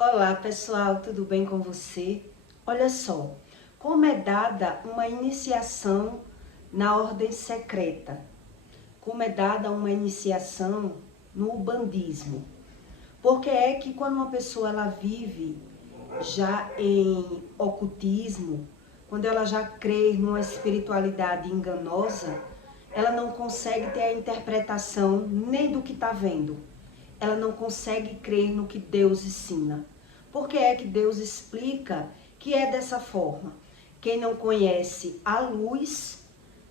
Olá pessoal, tudo bem com você? Olha só, como é dada uma iniciação na ordem secreta, como é dada uma iniciação no ubandismo. Porque é que quando uma pessoa ela vive já em ocultismo, quando ela já crê numa espiritualidade enganosa, ela não consegue ter a interpretação nem do que está vendo. Ela não consegue crer no que Deus ensina. Por que é que Deus explica que é dessa forma? Quem não conhece a luz,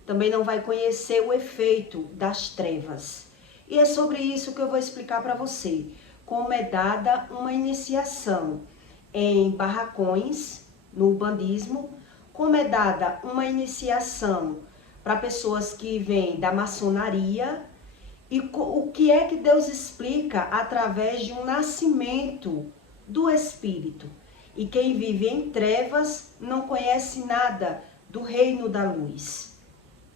também não vai conhecer o efeito das trevas. E é sobre isso que eu vou explicar para você. Como é dada uma iniciação em barracões, no ubandismo, como é dada uma iniciação para pessoas que vêm da maçonaria, e o que é que Deus explica através de um nascimento do Espírito. E quem vive em trevas não conhece nada do reino da luz.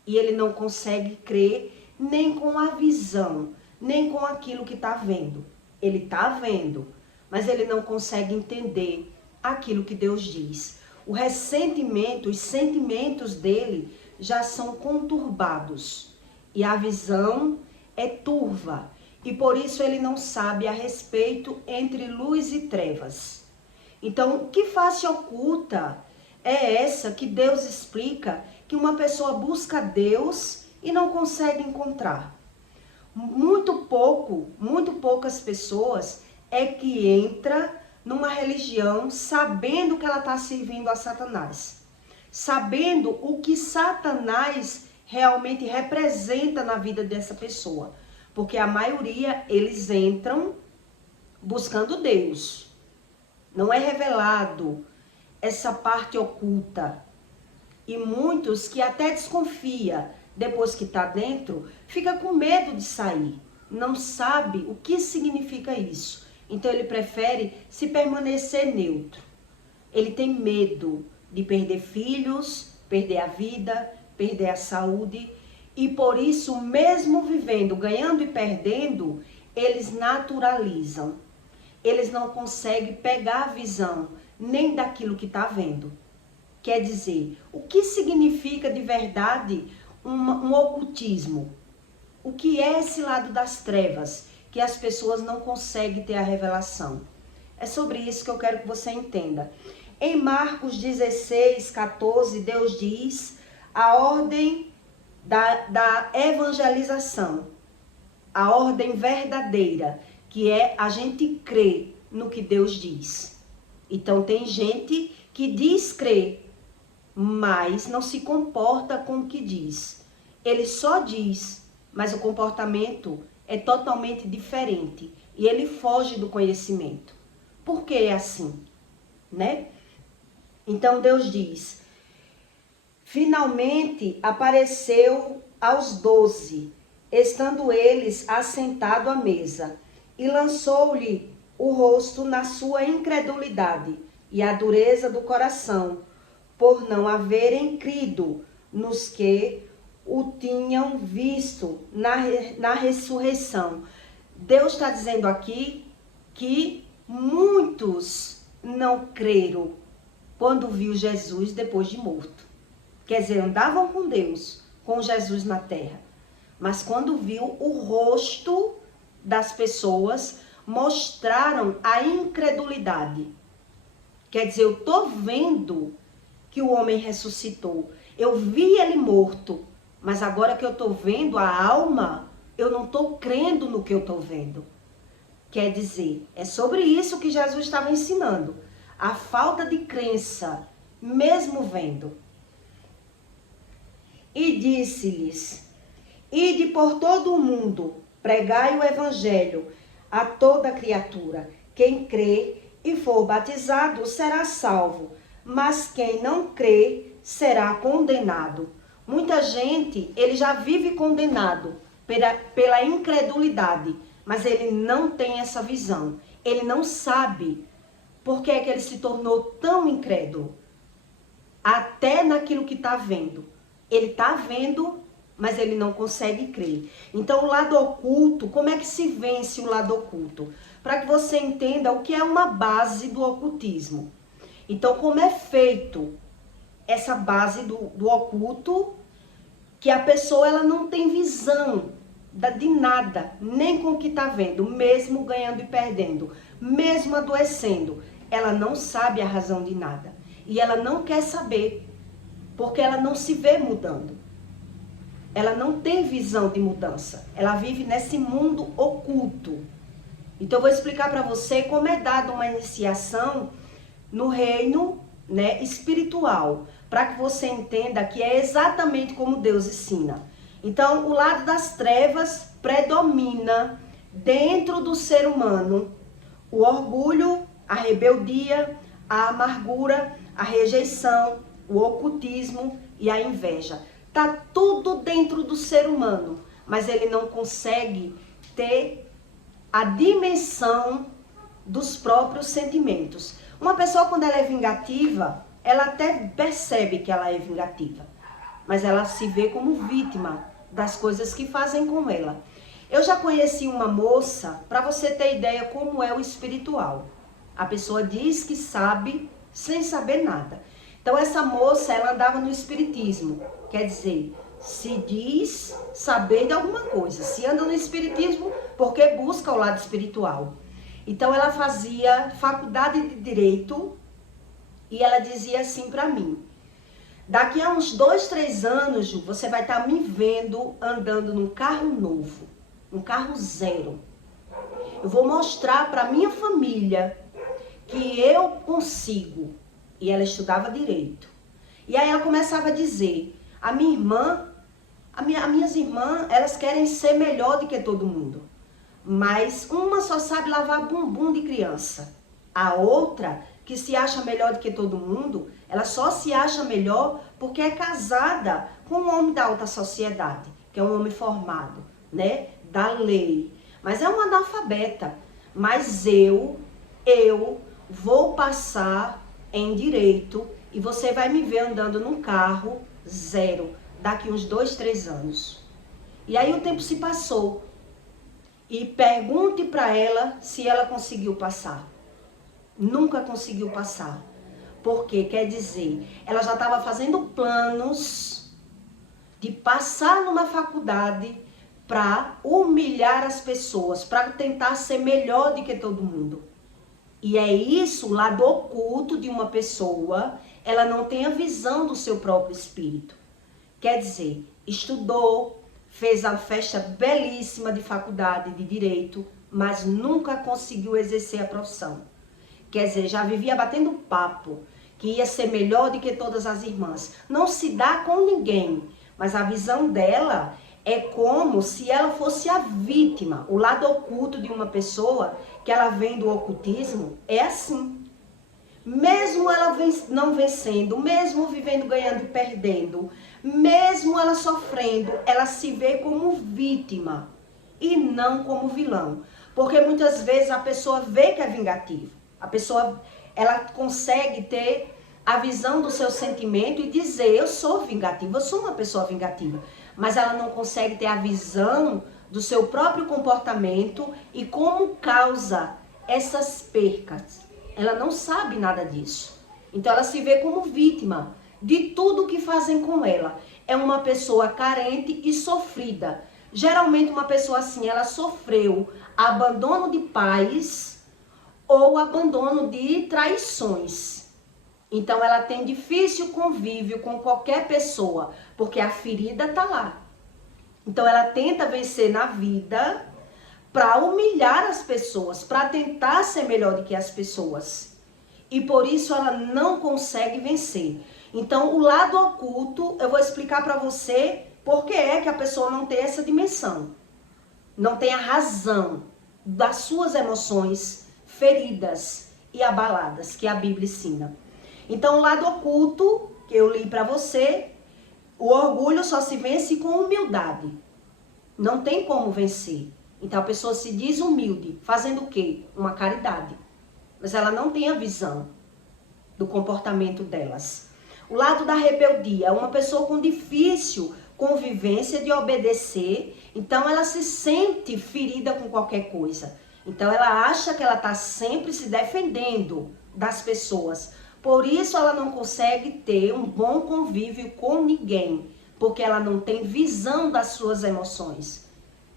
E ele não consegue crer nem com a visão, nem com aquilo que está vendo. Ele está vendo, mas ele não consegue entender aquilo que Deus diz. O ressentimento, os sentimentos dele já são conturbados. E a visão é turva, e por isso ele não sabe a respeito entre luz e trevas. Então, que face oculta é essa que Deus explica que uma pessoa busca Deus e não consegue encontrar? Muito poucas pessoas é que entra numa religião sabendo que ela está servindo a Satanás, sabendo o que Satanás realmente representa na vida dessa pessoa. Porque a maioria, eles entram buscando Deus. Não é revelado essa parte oculta. E muitos que até desconfia, depois que está dentro, fica com medo de sair. Não sabe o que significa isso. Então ele prefere se permanecer neutro. Ele tem medo de perder filhos, perder a vida, perder a saúde, e por isso, mesmo vivendo, ganhando e perdendo, eles naturalizam. Eles não conseguem pegar a visão nem daquilo que está vendo. Quer dizer, o que significa de verdade um ocultismo? O que é esse lado das trevas que as pessoas não conseguem ter a revelação? É sobre isso que eu quero que você entenda. Em Marcos 16, 14, Deus diz a ordem da evangelização, a ordem verdadeira, que é a gente crer no que Deus diz. Então tem gente que diz crer, mas não se comporta com o que diz. Ele só diz, mas o comportamento é totalmente diferente e ele foge do conhecimento. Por que é assim, né? Então Deus diz: finalmente apareceu aos 12, estando eles assentados à mesa, e lançou-lhe o rosto na sua incredulidade e a dureza do coração, por não haverem crido nos que o tinham visto na ressurreição. Deus está dizendo aqui que muitos não creram quando viu Jesus depois de morto. Quer dizer, andavam com Deus, com Jesus na terra. Mas quando viu o rosto das pessoas, mostraram a incredulidade. Quer dizer, eu estou vendo que o homem ressuscitou. Eu vi ele morto. Mas agora que eu estou vendo a alma, eu não estou crendo no que eu estou vendo. Quer dizer, é sobre isso que Jesus estava ensinando. A falta de crença, mesmo vendo. E disse-lhes: ide por todo o mundo, pregai o evangelho a toda criatura. Quem crê e for batizado será salvo, mas quem não crê será condenado. Muita gente, ele já vive condenado pela incredulidade, mas ele não tem essa visão. Ele não sabe por que é que ele se tornou tão incrédulo. Até naquilo que está vendo. Ele está vendo, mas ele não consegue crer. Então, o lado oculto, como é que se vence o lado oculto? para que você entenda o que é uma base do ocultismo. Então, como é feito essa base do oculto, que a pessoa ela não tem visão de nada, nem com o que está vendo, mesmo ganhando e perdendo, mesmo adoecendo, ela não sabe a razão de nada. E ela não quer saber, porque ela não se vê mudando. Ela não tem visão de mudança. Ela vive nesse mundo oculto. Então eu vou explicar para você como é dada uma iniciação no reino, né, espiritual, para que você entenda que é exatamente como Deus ensina. Então, o lado das trevas predomina dentro do ser humano o orgulho, a rebeldia, a amargura, a rejeição, o ocultismo e a inveja. Tá tudo dentro do ser humano, mas ele não consegue ter a dimensão dos próprios sentimentos. Uma pessoa, quando ela é vingativa, ela até percebe que ela é vingativa, mas ela se vê como vítima das coisas que fazem com ela. Eu já conheci uma moça, para você ter ideia como é o espiritual. A pessoa diz que sabe sem saber nada. Então essa moça, ela andava no espiritismo, quer dizer, se diz saber de alguma coisa, se anda no espiritismo porque busca o lado espiritual. Então ela fazia faculdade de direito e ela dizia assim para mim: daqui a uns 2, 3 anos, Ju, você vai estar me vendo andando num carro novo, um carro zero. Eu vou mostrar para minha família que eu consigo. E ela estudava direito. E aí ela começava a dizer: a minha irmã, as minhas irmãs, elas querem ser melhor do que todo mundo. Mas uma só sabe lavar bumbum de criança. A outra, que se acha melhor do que todo mundo, ela só se acha melhor porque é casada com um homem da alta sociedade, que é um homem formado, né, da lei. Mas é uma analfabeta. Mas eu vou passar em direito e você vai me ver andando num carro zero daqui uns 2, 3 anos. E aí o tempo se passou. E pergunte para ela se ela conseguiu passar. Nunca conseguiu passar. Porque, quer dizer, ela já estava fazendo planos de passar numa faculdade para humilhar as pessoas, para tentar ser melhor do que todo mundo. E é isso, o lado oculto de uma pessoa, ela não tem a visão do seu próprio espírito. Quer dizer, estudou, fez a festa belíssima de faculdade de direito, mas nunca conseguiu exercer a profissão. Quer dizer, já vivia batendo papo, que ia ser melhor do que todas as irmãs. Não se dá com ninguém, mas a visão dela é como se ela fosse a vítima. O lado oculto de uma pessoa, que ela vem do ocultismo, é assim. Mesmo ela não vencendo, mesmo vivendo, ganhando e perdendo, mesmo ela sofrendo, ela se vê como vítima e não como vilão. Porque muitas vezes a pessoa vê que é vingativo. A pessoa, ela consegue ter a visão do seu sentimento e dizer: eu sou vingativa, eu sou uma pessoa vingativa. Mas ela não consegue ter a visão do seu próprio comportamento e como causa essas percas. Ela não sabe nada disso. Então ela se vê como vítima de tudo que fazem com ela. É uma pessoa carente e sofrida. Geralmente uma pessoa assim, ela sofreu abandono de pais ou abandono de traições. Então ela tem difícil convívio com qualquer pessoa, porque a ferida tá lá. Então ela tenta vencer na vida para humilhar as pessoas, para tentar ser melhor do que as pessoas. E por isso ela não consegue vencer. Então o lado oculto, eu vou explicar para você por que é que a pessoa não tem essa dimensão. Não tem a razão das suas emoções feridas e abaladas que a Bíblia ensina. Então, o lado oculto, que eu li para você, o orgulho só se vence com humildade. Não tem como vencer. Então, a pessoa se diz humilde, fazendo o quê? Uma caridade. Mas ela não tem a visão do comportamento delas. O lado da rebeldia é uma pessoa com difícil convivência de obedecer. Então, ela se sente ferida com qualquer coisa. Então ela acha que ela está sempre se defendendo das pessoas. Por isso ela não consegue ter um bom convívio com ninguém, porque ela não tem visão das suas emoções,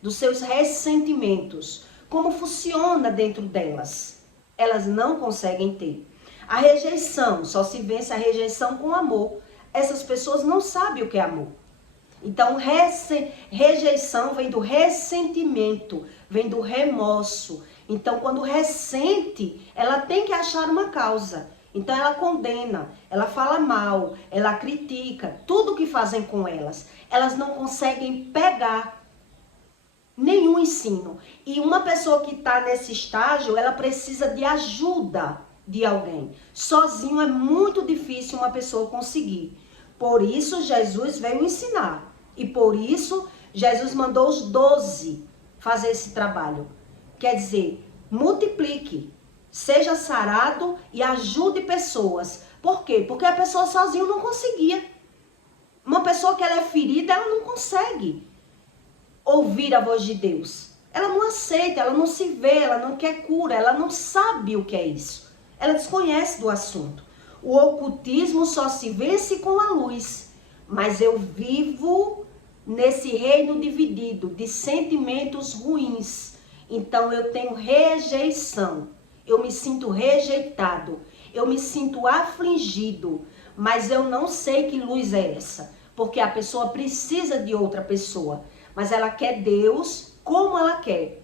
dos seus ressentimentos, como funciona dentro delas. Elas não conseguem ter. A rejeição, só se vence a rejeição com amor. Essas pessoas não sabem o que é amor. Então, rejeição vem do ressentimento, vem do remorso. Então, quando ressente, ela tem que achar uma causa. Então, ela condena, ela fala mal, ela critica, tudo que fazem com elas. Elas não conseguem pegar nenhum ensino. E uma pessoa que está nesse estágio, ela precisa de ajuda de alguém. Sozinho é muito difícil uma pessoa conseguir. Por isso, Jesus veio ensinar. E por isso, Jesus mandou os 12 fazer esse trabalho. Quer dizer, multiplique, seja sarado e ajude pessoas. Por quê? Porque a pessoa sozinha não conseguia. Uma pessoa que ela é ferida, ela não consegue ouvir a voz de Deus. Ela não aceita, ela não se vê, ela não quer cura, ela não sabe o que é isso. Ela desconhece do assunto. O ocultismo só se vence com a luz. Mas eu vivo nesse reino dividido de sentimentos ruins. Então eu tenho rejeição. Eu me sinto rejeitado. Eu me sinto afligido. Mas eu não sei que luz é essa. Porque a pessoa precisa de outra pessoa. Mas ela quer Deus como ela quer.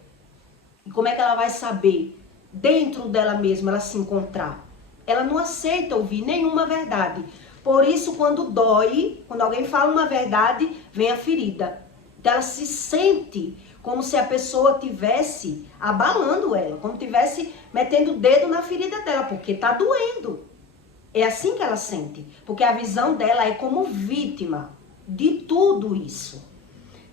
E como é que ela vai saber dentro dela mesma ela se encontrar? Ela não aceita ouvir nenhuma verdade. Por isso, quando dói, quando alguém fala uma verdade, vem a ferida. Então, ela se sente como se a pessoa tivesse abalando ela, como tivesse metendo o dedo na ferida dela, porque tá doendo. É assim que ela sente, porque a visão dela é como vítima de tudo isso.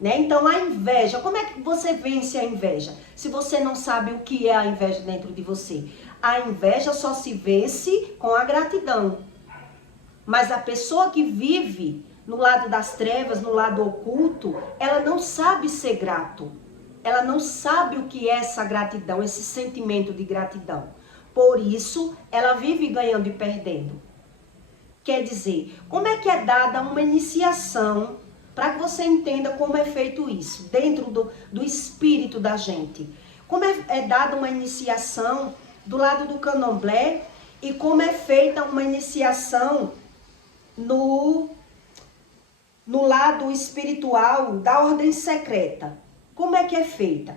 Né? Então, a inveja, como é que você vence a inveja? Se você não sabe o que é a inveja dentro de você. A inveja só se vence com a gratidão. Mas a pessoa que vive no lado das trevas, no lado oculto, ela não sabe ser grato. Ela não sabe o que é essa gratidão, esse sentimento de gratidão. Por isso, ela vive ganhando e perdendo. Quer dizer, como é que é dada uma iniciação para que você entenda como é feito isso, dentro do espírito da gente? Como é dada uma iniciação do lado do candomblé e como é feita uma iniciação no lado espiritual da ordem secreta. Como é que é feita?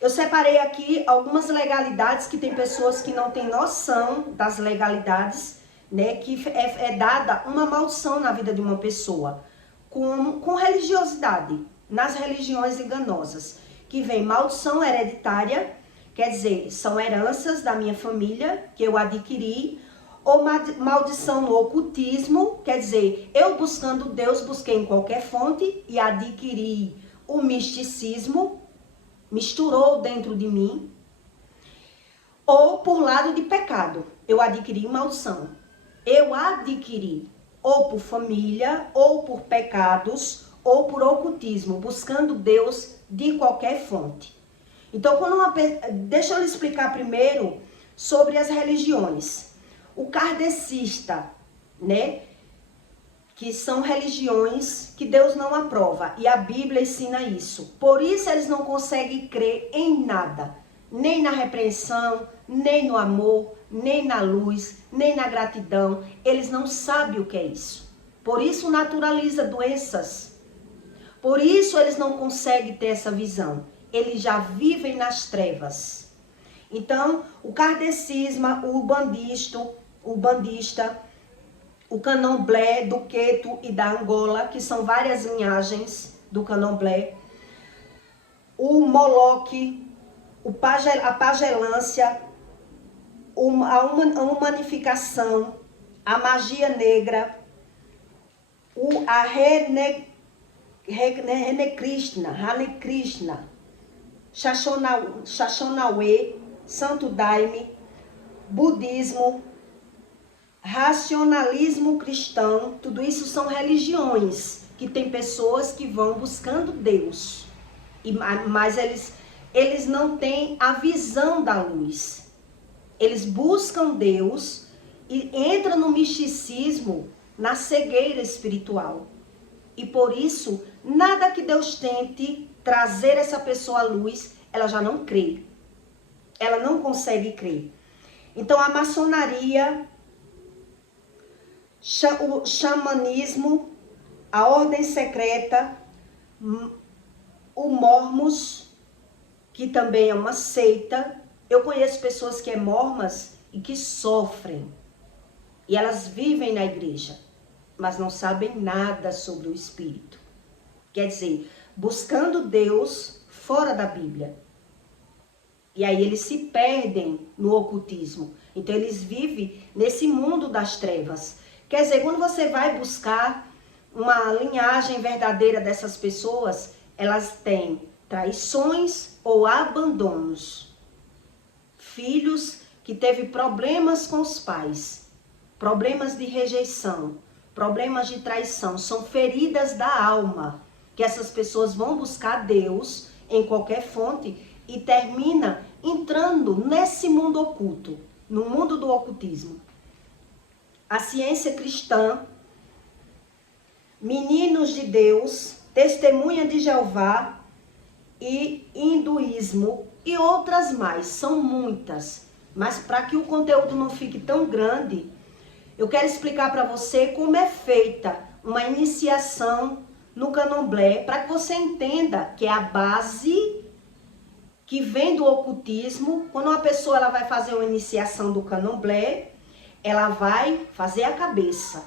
Eu separei aqui algumas legalidades que tem pessoas que não têm noção das legalidades, né? Que é dada uma maldição na vida de uma pessoa com religiosidade, nas religiões enganosas, que vem maldição hereditária, quer dizer, são heranças da minha família que eu adquiri, ou maldição no ocultismo, quer dizer, eu buscando Deus, busquei em qualquer fonte e adquiri o misticismo, misturou dentro de mim, ou por lado de pecado, eu adquiri maldição. Eu adquiri, ou por família, ou por pecados, ou por ocultismo, buscando Deus de qualquer fonte. Então, deixa eu lhe explicar primeiro sobre as religiões. O kardecista, né, que são religiões que Deus não aprova, e a Bíblia ensina isso. Por isso eles não conseguem crer em nada, nem na repreensão, nem no amor, nem na luz, nem na gratidão. Eles não sabem o que é isso. Por isso naturaliza doenças. Por isso eles não conseguem ter essa visão. Eles já vivem nas trevas. Então, o kardecismo, o bandista, o candomblé do Queto e da Angola, que são várias linhagens do candomblé, o moloque, a pagelância, a humanificação, a magia negra, a Hare Krishna, Shashonawe, Santo Daime, budismo, racionalismo cristão, tudo isso são religiões que tem pessoas que vão buscando Deus, mas eles eles não têm a visão da luz. Eles buscam Deus e entram no misticismo, na cegueira espiritual. E por isso, nada que Deus tente trazer essa pessoa à luz, ela já não crê. Ela não consegue crer. Então a maçonaria, o xamanismo, a ordem secreta, o mormos, que também é uma seita. Eu conheço pessoas que é mormas e que sofrem. E elas vivem na igreja, mas não sabem nada sobre o Espírito. Quer dizer, buscando Deus fora da Bíblia. E aí eles se perdem no ocultismo. Então eles vivem nesse mundo das trevas. Quer dizer, quando você vai buscar uma linhagem verdadeira dessas pessoas, elas têm traições ou abandonos. Filhos que teve problemas com os pais, problemas de rejeição, problemas de traição, são feridas da alma, que essas pessoas vão buscar Deus em qualquer fonte e termina entrando nesse mundo oculto, no mundo do ocultismo. A ciência cristã, Meninos de Deus, Testemunha de Jeová e hinduísmo e outras mais, são muitas. Mas para que o conteúdo não fique tão grande, eu quero explicar para você como é feita uma iniciação no candomblé, para que você entenda que é a base que vem do ocultismo. Quando uma pessoa ela vai fazer uma iniciação do candomblé, ela vai fazer a cabeça.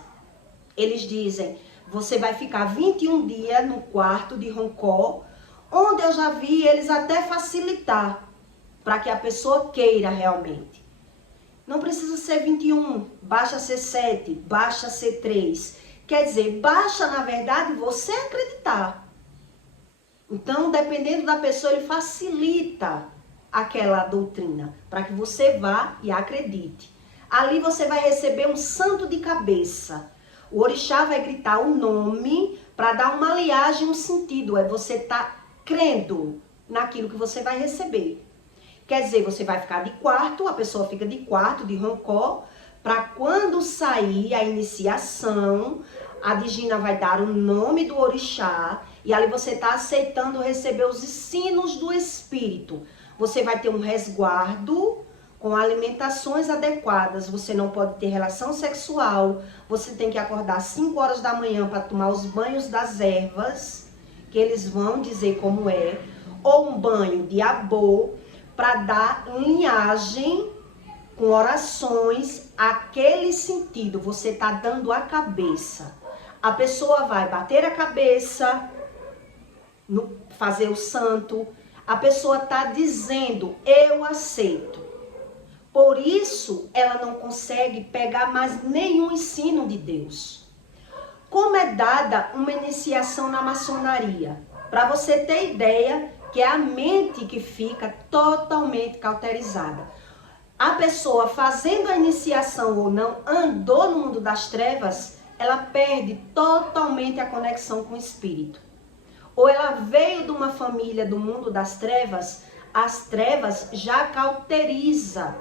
Eles dizem, você vai ficar 21 dias no quarto de roncó, onde eu já vi eles até facilitar, para que a pessoa queira realmente. Não precisa ser 21, basta ser 7, basta ser 3. Quer dizer, basta na verdade você acreditar. Então, dependendo da pessoa, ele facilita aquela doutrina, para que você vá e acredite. Ali você vai receber um santo de cabeça. O orixá vai gritar o nome para dar uma aliagem, um sentido. É você tá crendo naquilo que você vai receber. Quer dizer, você vai ficar de quarto, a pessoa fica de quarto, de roncó, para quando sair a iniciação, a Digina vai dar o nome do orixá e ali você está aceitando receber os ensinos do Espírito. Você vai ter um resguardo com alimentações adequadas, você não pode ter relação sexual, você tem que acordar às 5 horas da manhã para tomar os banhos das ervas, que eles vão dizer como é, ou um banho de abô, para dar linhagem com orações, aquele sentido, você está dando a cabeça. A pessoa vai bater a cabeça, fazer o santo, a pessoa está dizendo, eu aceito. Por isso, ela não consegue pegar mais nenhum ensino de Deus. Como é dada uma iniciação na maçonaria? Para você ter ideia que é a mente que fica totalmente cauterizada. A pessoa fazendo a iniciação ou não, andou no mundo das trevas, ela perde totalmente a conexão com o espírito. Ou ela veio de uma família do mundo das trevas, as trevas já cauteriza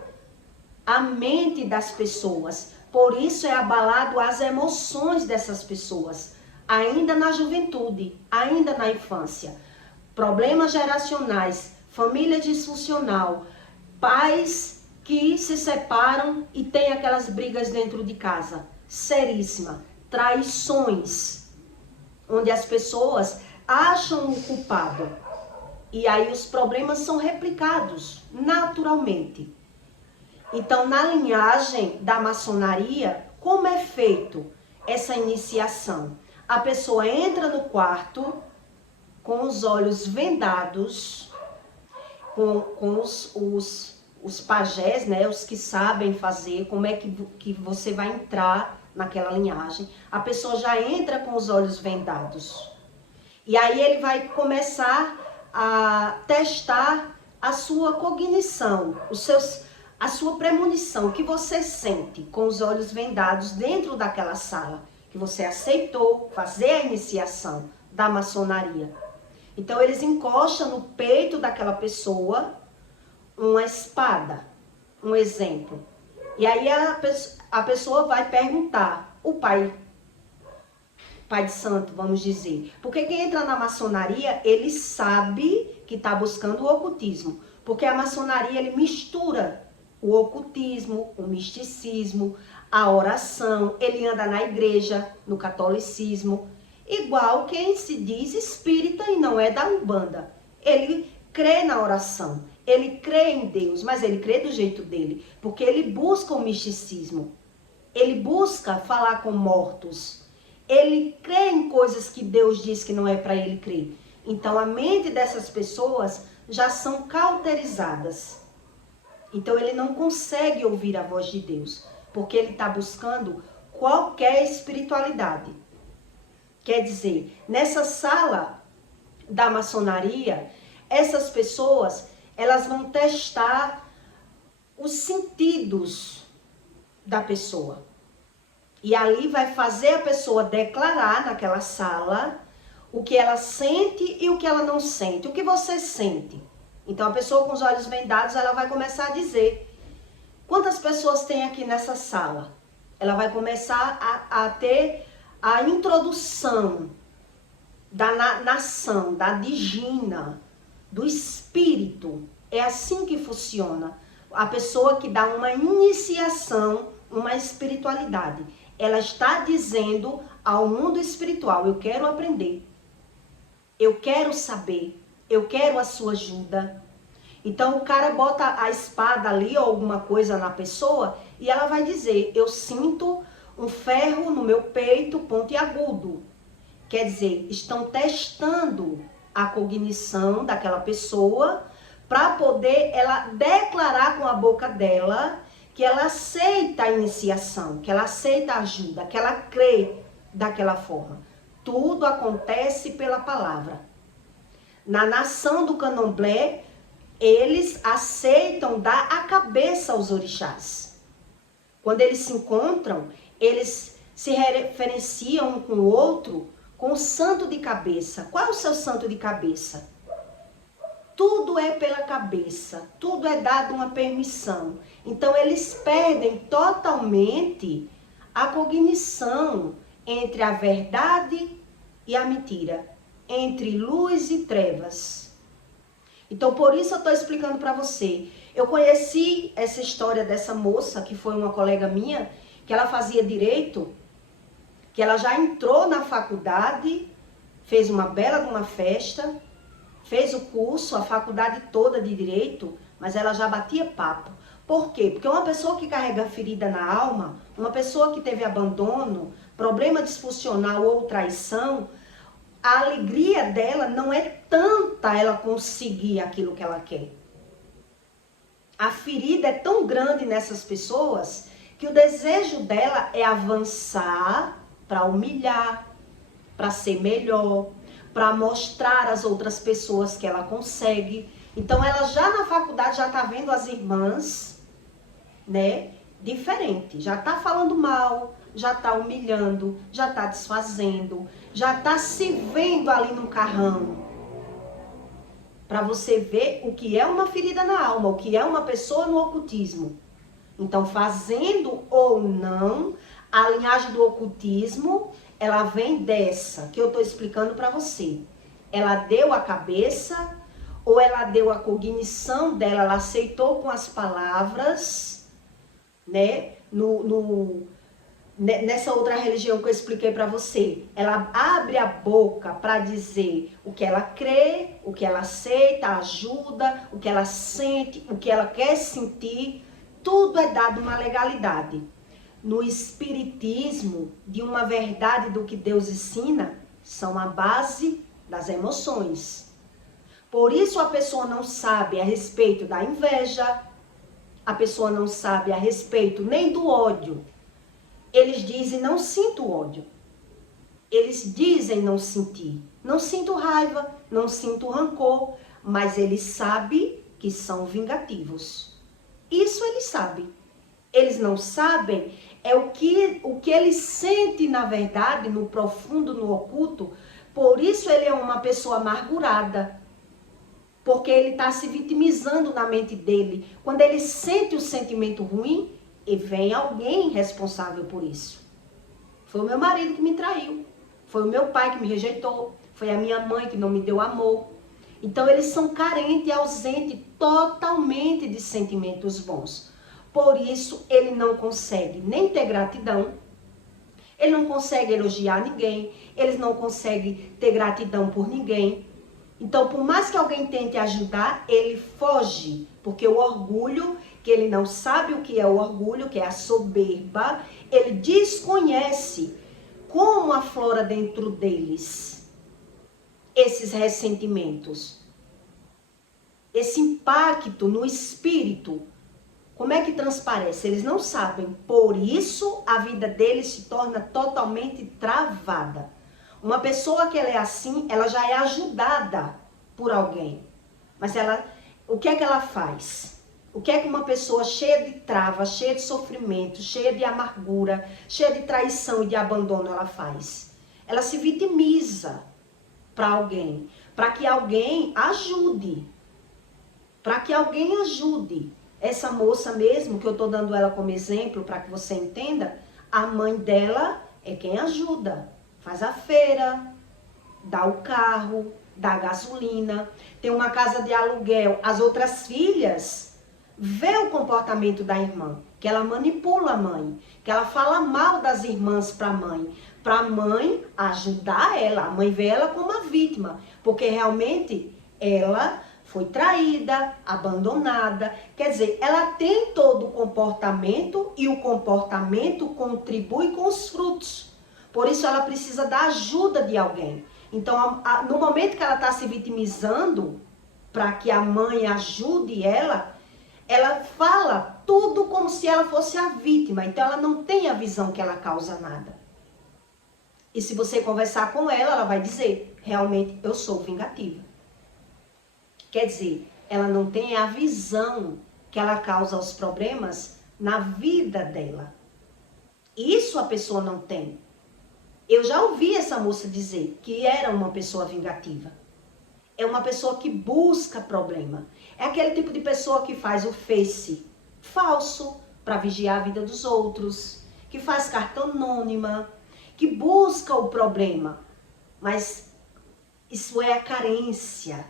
a mente das pessoas. Por isso é abalado as emoções dessas pessoas, ainda na juventude, ainda na infância. Problemas geracionais, família disfuncional, pais que se separam e tem aquelas brigas dentro de casa, seríssima, traições, onde as pessoas acham o culpado. E aí os problemas são replicados naturalmente. Então, na linhagem da maçonaria, como é feito essa iniciação? A pessoa entra no quarto com os olhos vendados, com os pajés, né, os que sabem fazer, como é que você vai entrar naquela linhagem. A pessoa já entra com os olhos vendados. E aí ele vai começar a testar a sua cognição, a sua premonição, o que você sente com os olhos vendados dentro daquela sala, que você aceitou fazer a iniciação da maçonaria. Então eles encostam no peito daquela pessoa uma espada, um exemplo. E aí a pessoa vai perguntar, o pai de santo, vamos dizer. Porque quem entra na maçonaria, ele sabe que está buscando o ocultismo. Porque a maçonaria, ele mistura o ocultismo, o misticismo, a oração. Ele anda na igreja, no catolicismo. Igual quem se diz espírita e não é da Umbanda. Ele crê na oração, ele crê em Deus, mas ele crê do jeito dele. Porque ele busca o misticismo. Ele busca falar com mortos. Ele crê em coisas que Deus diz que não é para ele crer. Então, a mente dessas pessoas já são cauterizadas. Então, ele não consegue ouvir a voz de Deus, porque ele está buscando qualquer espiritualidade. Quer dizer, nessa sala da maçonaria, essas pessoas, elas vão testar os sentidos da pessoa. E ali vai fazer a pessoa declarar naquela sala o que ela sente e o que ela não sente. O que você sente? Então a pessoa com os olhos vendados, ela vai começar a dizer quantas pessoas tem aqui nessa sala. Ela vai começar a ter a introdução da nação, da digina, do espírito. É assim que funciona. A pessoa que dá uma iniciação, uma espiritualidade. Ela está dizendo ao mundo espiritual, eu quero aprender, eu quero saber, eu quero a sua ajuda. Então o cara bota a espada ali ou alguma coisa na pessoa e ela vai dizer, eu sinto um ferro no meu peito pontiagudo. Quer dizer, estão testando a cognição daquela pessoa para poder ela declarar com a boca dela que ela aceita a iniciação, que ela aceita a ajuda, que ela crê daquela forma. Tudo acontece pela palavra. Na nação do candomblé, eles aceitam dar a cabeça aos orixás. Quando eles se encontram, eles se referenciam um com o outro com o santo de cabeça. Qual é o seu santo de cabeça? Tudo é pela cabeça, tudo é dado uma permissão. Então eles perdem totalmente a cognição entre a verdade e a mentira, entre luz e trevas. Então por isso eu estou explicando para você. Eu conheci essa história dessa moça, que foi uma colega minha, que ela fazia direito, que ela já entrou na faculdade, fez uma bela de uma festa, fez o curso, a faculdade toda de direito, mas ela já batia papo. Por quê? Porque uma pessoa que carrega ferida na alma, uma pessoa que teve abandono, problema disfuncional ou traição, a alegria dela não é tanta ela conseguir aquilo que ela quer. A ferida é tão grande nessas pessoas que o desejo dela é avançar para humilhar, para ser melhor, para mostrar às outras pessoas que ela consegue. Então ela já na faculdade já está vendo as irmãs, né, diferente. Já está falando mal, já está humilhando, já está desfazendo, já está se vendo ali no carrão. Para você ver o que é uma ferida na alma, o que é uma pessoa no ocultismo. Então, fazendo ou não, a linhagem do ocultismo, ela vem dessa, que eu estou explicando para você. Ela deu a cabeça, ou ela deu a cognição dela, ela aceitou com as palavras, né? Nessa outra religião que eu expliquei para você. Ela abre a boca para dizer o que ela crê, o que ela aceita, ajuda, o que ela sente, o que ela quer sentir. Tudo é dado uma legalidade. No espiritismo, de uma verdade do que Deus ensina, são a base das emoções. Por isso a pessoa não sabe a respeito da inveja, a pessoa não sabe a respeito nem do ódio. Eles dizem, não sinto ódio. Eles dizem não sentir. Não sinto raiva, não sinto rancor, mas eles sabem que são vingativos. Isso eles sabem. Eles não sabem é o que eles sentem, na verdade, no profundo, no oculto, Por isso ele é uma pessoa amargurada. Porque ele está se vitimizando na mente dele. Quando ele sente o sentimento ruim, e vem alguém responsável por isso. Foi o meu marido que me traiu. Foi o meu pai que me rejeitou. Foi a minha mãe que não me deu amor. Então eles são carentes e ausentes totalmente de sentimentos bons. Por isso ele não consegue nem ter gratidão. Ele não consegue elogiar ninguém. Ele não consegue ter gratidão por ninguém. Então, por mais que alguém tente ajudar, ele foge, porque o orgulho, que ele não sabe o que é o orgulho, que é a soberba, ele desconhece como aflora dentro deles esses ressentimentos, esse impacto no espírito. Como é que transparece? Eles não sabem, por isso a vida deles se torna totalmente travada. Uma pessoa que ela é assim, ela já é ajudada por alguém. Mas o que é que ela faz? O que é que uma pessoa cheia de trava, cheia de sofrimento, cheia de amargura, cheia de traição e de abandono, ela faz? Ela se vitimiza para alguém, para que alguém ajude. Para que alguém ajude. Essa moça mesmo, que eu estou dando ela como exemplo, para que você entenda, a mãe dela é quem ajuda. Faz a feira, dá o carro, dá a gasolina, tem uma casa de aluguel. As outras filhas vê o comportamento da irmã, que ela manipula a mãe, que ela fala mal das irmãs para a mãe ajudar ela. A mãe vê ela como a vítima, porque realmente ela foi traída, abandonada. Quer dizer, ela tem todo o comportamento e o comportamento contribui com os frutos. Por isso ela precisa da ajuda de alguém. Então, no momento que ela está se vitimizando, para que a mãe ajude ela fala tudo como se ela fosse a vítima. Então, ela não tem a visão que ela causa nada. E se você conversar com ela, ela vai dizer, realmente, eu sou vingativa. Quer dizer, ela não tem a visão que ela causa os problemas na vida dela. Isso a pessoa não tem. Eu já ouvi essa moça dizer que era uma pessoa vingativa. É uma pessoa que busca problema. É aquele tipo de pessoa que faz o face falso para vigiar a vida dos outros, que faz carta anônima, que busca o problema. Mas isso é a carência,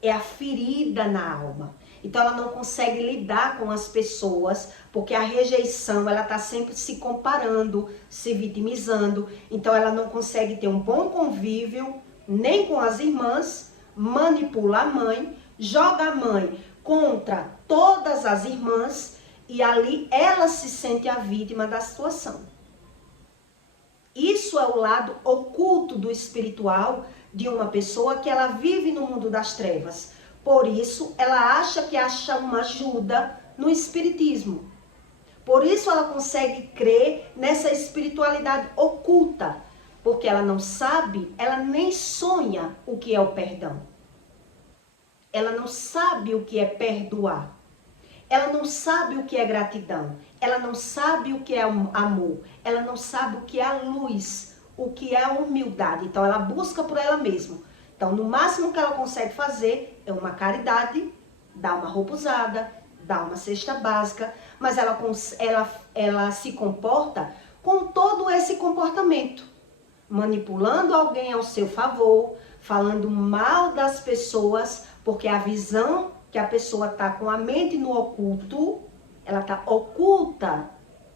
é a ferida na alma. Então ela não consegue lidar com as pessoas, porque a rejeição, ela está sempre se comparando, se vitimizando. Então ela não consegue ter um bom convívio, nem com as irmãs, manipula a mãe, joga a mãe contra todas as irmãs, e ali ela se sente a vítima da situação. Isso é o lado oculto do espiritual de uma pessoa que ela vive no mundo das trevas. Por isso, ela acha que acha uma ajuda no espiritismo. Por isso, ela consegue crer nessa espiritualidade oculta. Porque ela não sabe, ela nem sonha o que é o perdão. Ela não sabe o que é perdoar. Ela não sabe o que é gratidão. Ela não sabe o que é amor. Ela não sabe o que é a luz, o que é a humildade. Então, ela busca por ela mesma. Então, no máximo que ela consegue fazer é uma caridade, dar uma roupa usada, dar uma cesta básica, mas ela se comporta com todo esse comportamento, manipulando alguém ao seu favor, falando mal das pessoas, porque a visão que a pessoa está com a mente no oculto, ela está oculta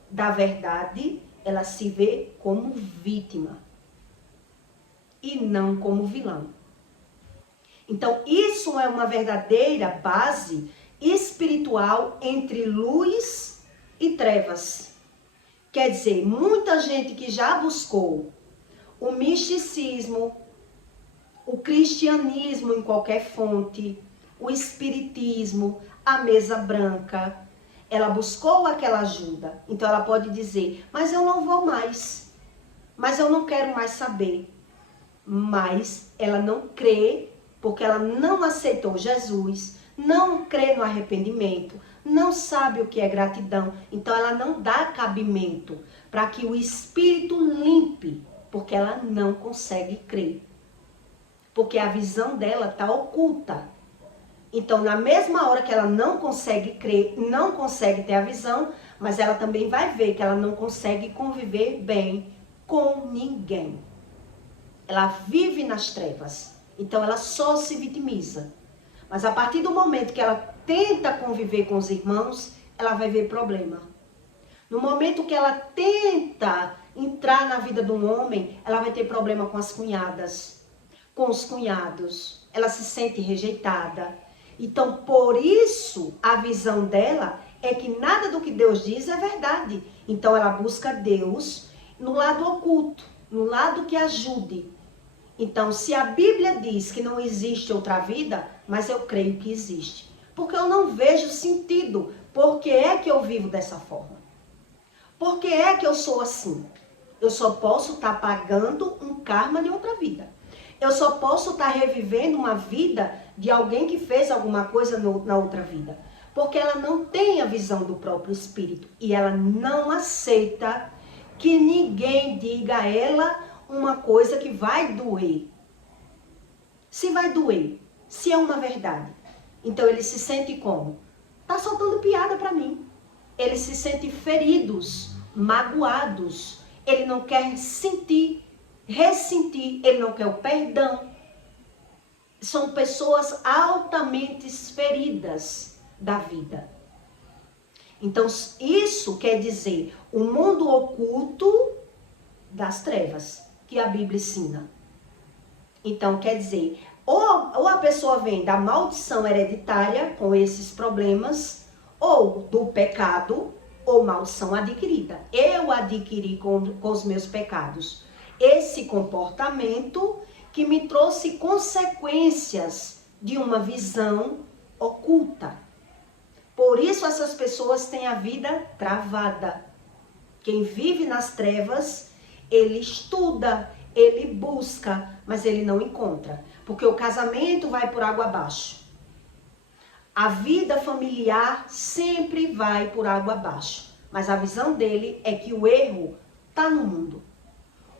da verdade, ela se vê como vítima e não como vilão. Então, isso é uma verdadeira base espiritual entre luz e trevas. Quer dizer, muita gente que já buscou o misticismo, o cristianismo em qualquer fonte, o espiritismo, a mesa branca, ela buscou aquela ajuda. Então, ela pode dizer, mas eu não vou mais, mas eu não quero mais saber. Mas ela não crê, porque ela não aceitou Jesus, não crê no arrependimento, não sabe o que é gratidão. Então ela não dá cabimento para que o Espírito limpe, porque ela não consegue crer. porque a visão dela está oculta. Então, na mesma hora que ela não consegue crer, não consegue ter a visão, mas ela também vai ver que ela não consegue conviver bem com ninguém. Ela vive nas trevas, então ela só se vitimiza. Mas a partir do momento que ela tenta conviver com os irmãos, ela vai ver problema. No momento que ela tenta entrar na vida de um homem, ela vai ter problema com as cunhadas, com os cunhados. Ela se sente rejeitada. Então, por isso, a visão dela é que nada do que Deus diz é verdade. Então, ela busca Deus no lado oculto, no lado que ajude. Então, se a Bíblia diz que não existe outra vida, mas eu creio que existe. Porque eu não vejo sentido. Por que é que eu vivo dessa forma? Por que é que eu sou assim? Eu só posso estar pagando um karma de outra vida. Eu só posso estar revivendo uma vida de alguém que fez alguma coisa na outra vida. Porque ela não tem a visão do próprio espírito. E ela não aceita que ninguém diga a ela uma coisa que vai doer. Se vai doer, se é uma verdade. Então ele se sente como? Tá soltando piada para mim. Ele se sente feridos, magoados. Ele não quer sentir, ressentir. Ele não quer o perdão. São pessoas altamente feridas da vida. Então isso quer dizer o mundo oculto das trevas que a Bíblia ensina. Então quer dizer, ou a pessoa vem da maldição hereditária com esses problemas, ou do pecado, ou maldição adquirida. Eu adquiri com os meus pecados esse comportamento que me trouxe consequências de uma visão oculta. Por isso essas pessoas têm a vida travada. Quem vive nas trevas, ele estuda, ele busca, mas ele não encontra. Porque o casamento vai por água abaixo. A vida familiar sempre vai por água abaixo. Mas a visão dele é que o erro está no mundo.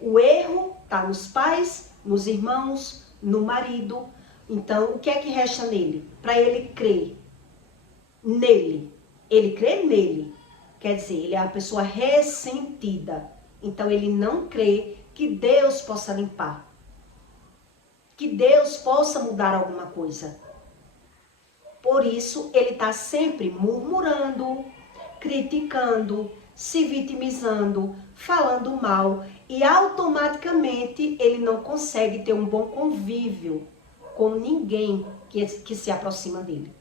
O erro está nos pais, nos irmãos, no marido. Então, o que é que resta nele? Para ele crer nele. Ele crê nele. Quer dizer, ele é uma pessoa ressentida. Então, ele não crê que Deus possa limpar. Que Deus possa mudar alguma coisa. Por isso, ele está sempre murmurando, criticando, se vitimizando, falando mal. E automaticamente ele não consegue ter um bom convívio com ninguém que se aproxima dele.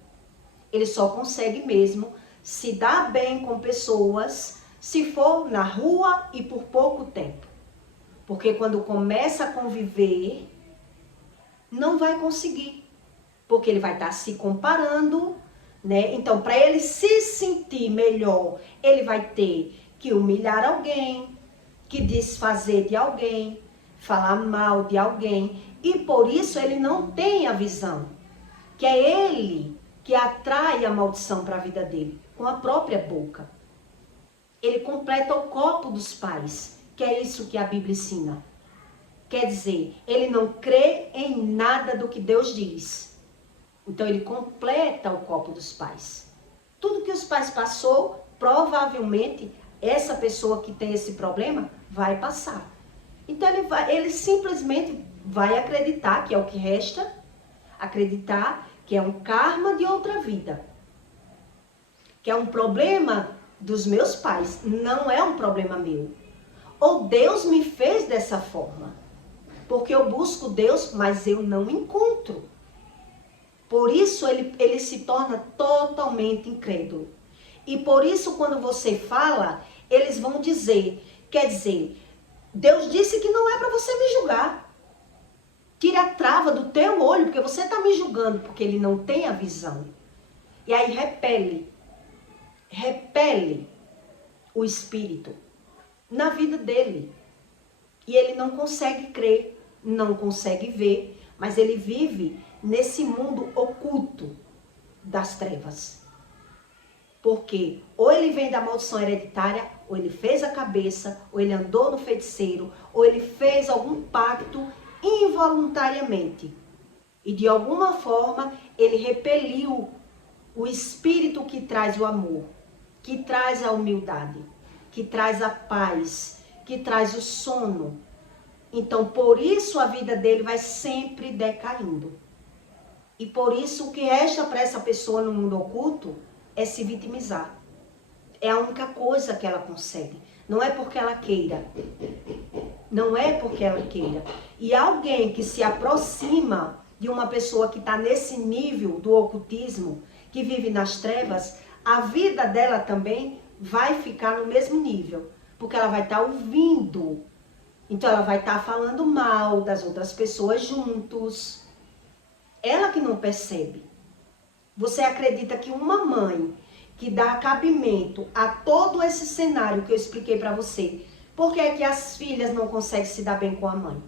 Ele só consegue mesmo se dar bem com pessoas se for na rua e por pouco tempo. Porque quando começa a conviver, não vai conseguir. Porque ele vai estar se comparando, né? Então, para ele se sentir melhor, ele vai ter que humilhar alguém, que desfazer de alguém, falar mal de alguém. E por isso ele não tem a visão, que é ele que atrai a maldição para a vida dele, com a própria boca. Ele completa o copo dos pais, que é isso que a Bíblia ensina. Quer dizer, ele não crê em nada do que Deus diz. Então ele completa o copo dos pais. Tudo que os pais passou, provavelmente essa pessoa que tem esse problema vai passar. Então ele simplesmente vai acreditar, que é o que resta, acreditar que é um karma de outra vida. Que é um problema dos meus pais, não é um problema meu. Ou Deus me fez dessa forma. Porque eu busco Deus, mas eu não encontro. Por isso ele se torna totalmente incrédulo. E por isso quando você fala, eles vão dizer, quer dizer, Deus disse que não é para você me julgar. Tira a trava do teu olho, porque você está me julgando, porque ele não tem a visão. E aí repele o espírito na vida dele. E ele não consegue crer, não consegue ver, mas ele vive nesse mundo oculto das trevas. Porque ou ele vem da maldição hereditária, ou ele fez a cabeça, ou ele andou no feiticeiro, ou ele fez algum pacto involuntariamente E de alguma forma ele repeliu o espírito que traz o amor, que traz a humildade, que traz a paz, que traz o sono. Então, por isso a vida dele vai sempre decaindo. E por isso o que resta para essa pessoa no mundo oculto é se vitimizar. É a única coisa que ela consegue. Não é porque ela queira. Não é porque ela queira. E alguém que se aproxima de uma pessoa que está nesse nível do ocultismo, que vive nas trevas, a vida dela também vai ficar no mesmo nível. Porque ela vai estar ouvindo. Então ela vai estar falando mal das outras pessoas juntos. Ela que não percebe. Você acredita que uma mãe que dá cabimento a todo esse cenário que eu expliquei para você, por que é que as filhas não conseguem se dar bem com a mãe?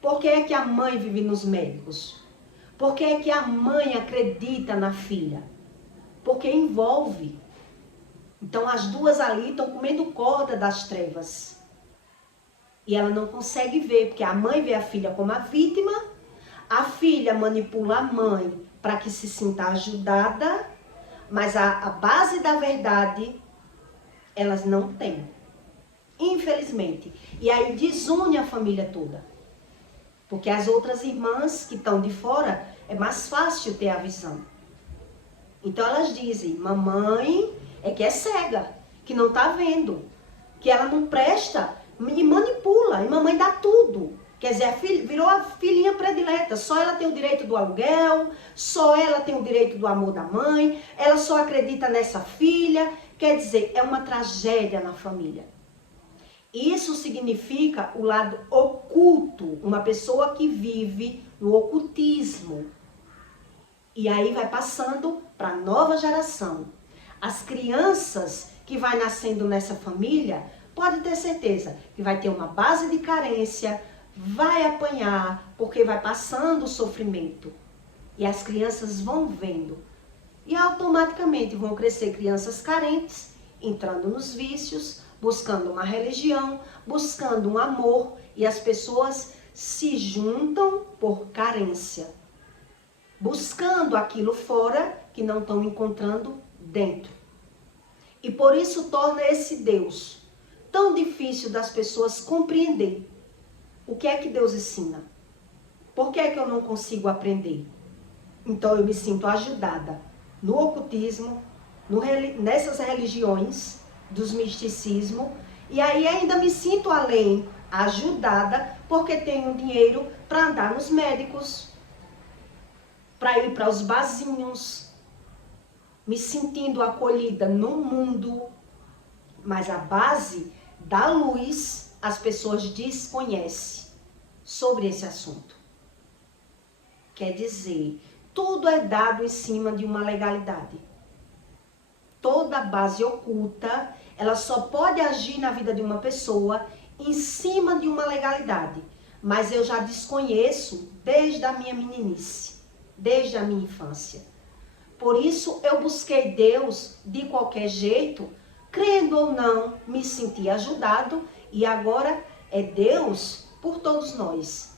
Por que é que a mãe vive nos médicos? Por que é que a mãe acredita na filha? Porque envolve. Então as duas ali estão comendo corda das trevas. E ela não consegue ver, porque a mãe vê a filha como a vítima, a filha manipula a mãe para que se sinta ajudada, mas a base da verdade elas não têm. Infelizmente. E aí desune a família toda. Porque as outras irmãs que estão de fora, é mais fácil ter a visão. Então elas dizem, mamãe é que é cega, que não está vendo, que ela não presta e manipula, e mamãe dá tudo. Quer dizer, virou a filhinha predileta, só ela tem o direito do aluguel, só ela tem o direito do amor da mãe, ela só acredita nessa filha. Quer dizer, é uma tragédia na família. Isso significa o lado oculto, uma pessoa que vive no ocultismo. E aí vai passando para a nova geração. As crianças que vai nascendo nessa família, pode ter certeza que vai ter uma base de carência, vai apanhar, porque vai passando o sofrimento. E as crianças vão vendo. E automaticamente vão crescer crianças carentes, entrando nos vícios, buscando uma religião, buscando um amor. E as pessoas se juntam por carência, buscando aquilo fora que não estão encontrando dentro. E por isso torna esse Deus tão difícil das pessoas compreender. O que é que Deus ensina? Por que é que eu não consigo aprender? Então eu me sinto ajudada no ocultismo, nessas religiões dos misticismo, e aí ainda me sinto além, ajudada, porque tenho dinheiro para andar nos médicos, para ir para os barzinhos, me sentindo acolhida no mundo. Mas a base da luz as pessoas desconhecem sobre esse assunto. Quer dizer, tudo é dado em cima de uma legalidade. Toda base oculta, ela só pode agir na vida de uma pessoa em cima de uma legalidade. Mas eu já desconheço desde a minha meninice, desde a minha infância. Por isso eu busquei Deus de qualquer jeito, crendo ou não, me senti ajudado, e agora é Deus por todos nós.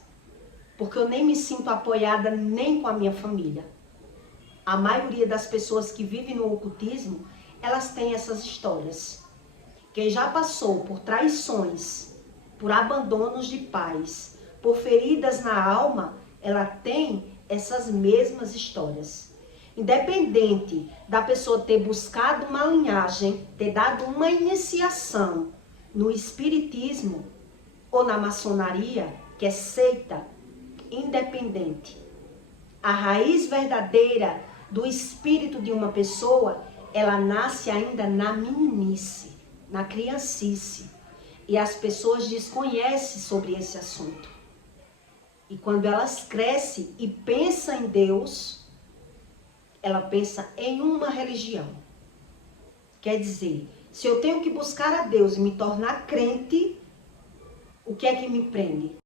Porque eu nem me sinto apoiada nem com a minha família. A maioria das pessoas que vivem no ocultismo, elas têm essas histórias. Quem já passou por traições, por abandonos de pais, por feridas na alma, ela tem essas mesmas histórias. Independente da pessoa ter buscado uma linhagem, ter dado uma iniciação no espiritismo ou na maçonaria, que é seita, independente. A raiz verdadeira do espírito de uma pessoa, ela nasce ainda na meninice, na criancice. E as pessoas desconhecem sobre esse assunto. E quando elas crescem e pensam em Deus, ela pensa em uma religião. Quer dizer, se eu tenho que buscar a Deus e me tornar crente, o que é que me prende?